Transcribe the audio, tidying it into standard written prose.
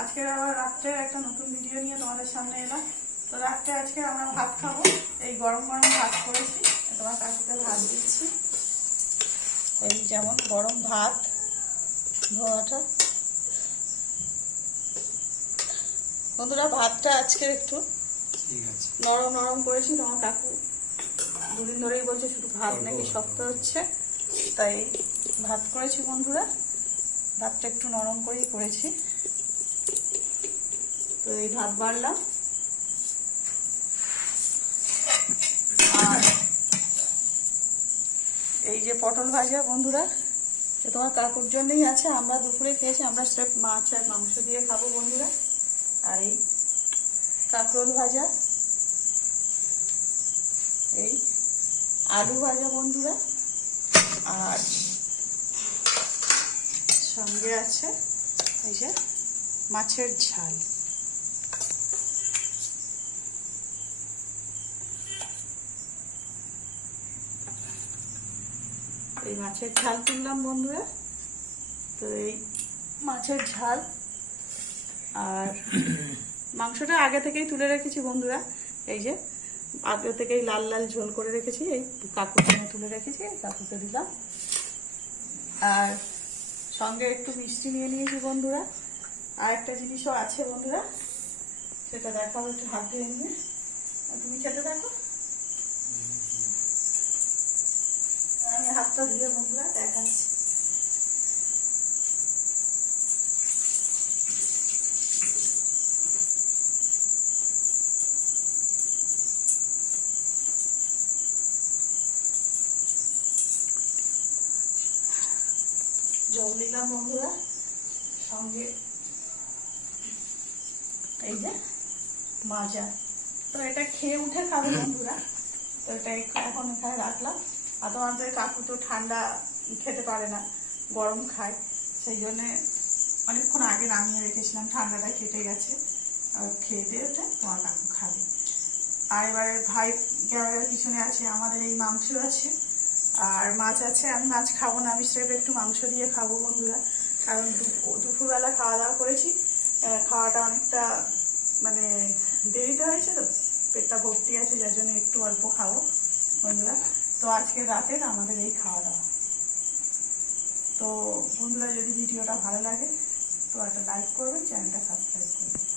আজকে আবার রাত্রে একটা নতুন ভিডিও নিয়ে তোমাদের সামনে এলাম। তো রাত্রে আজকে আমরা ভাত খাবো। এই গরম গরম ভাত করেছি, তোমার কাকুকে ভাত দিচ্ছি। এই যেমন গরম ভাত ধোয়াটা। বন্ধুরা, ভাতটা আজকে একটু নরম নরম করেছি। তোমার কাকু দুদিন ধরেই বলছে শুধু ভাত নাকি শক্ত হচ্ছে, তাই ভাত করেছি বন্ধুরা। ভাতটা একটু নরম করেই করেছি। তো এই ভাত বাড়লাম। আর এই যে পটল ভাজা বন্ধুরা, তোমার কাকুর জন্যই আছে। আমরা দুপুরে খেয়েছি, আমরা স্রেফ মাছ আর মাংস দিয়ে খাবো বন্ধুরা। আর এই কাঁকরোল ভাজা, এই আলু ভাজা বন্ধুরা, আর সঙ্গে আছে এই যে মাছের ঝাল। এই মাছের ঝাল তুললাম বন্ধুরা। তো এই মাছের ঝাল আর মাংসটা আগে থেকেই তুলে রেখেছি বন্ধুরা। এই যে আগে থেকেই লাল লাল ঝোল করে রেখেছি, এই কাকুর জন্য তুলে রেখেছি, এই কাকুকে দিলাম। আর সঙ্গে একটু মিষ্টি নিয়ে নিয়েছি বন্ধুরা। আর একটা জিনিসও আছে বন্ধুরা, সেটা দেখাবো, একটু হাত ধুয়ে নিয়ে। তুমি খেতে থাকো, আমি হাতটা ধুয়ে বন্ধুরা দেখাচ্ছি। জল দিলাম বন্ধুরা, সঙ্গে এই যে মাজা। তো এটা খেয়ে উঠে খাবে বন্ধুরা। তো এটা এখন এখানে রাখলাম। আর তোমাদের কাকু তো ঠান্ডা খেতে পারে না, গরম খায়, সেই জন্যে অনেকক্ষণ আগে নামিয়ে রেখেছিলাম, ঠান্ডাটা কেটে গেছে। আর খেয়ে দিয়ে ওঠে তোমার কাকু খাবে। আর এবারে ভাই ক্যামেরার পিছনে আছে, আমাদের এই মাংস আছে আর মাছ আছে। আমি মাছ খাবো না, আমি স্রেফ একটু মাংস দিয়ে খাবো বন্ধুরা। কারণ দুপুরবেলা খাওয়া দাওয়া করেছি, খাওয়াটা অনেকটা মানে দেরিতে হয়েছে, তো পেটটা ভর্তি আছে, যার জন্য একটু অল্প খাবো বন্ধুরা। তো আজকে রাতের আমাদের এই খাওয়া দাওয়া। তো বন্ধুরা, যদি ভিডিওটা ভালো লাগে তো একটা লাইক করবেন, চ্যানেলটা সাবস্ক্রাইব করবেন।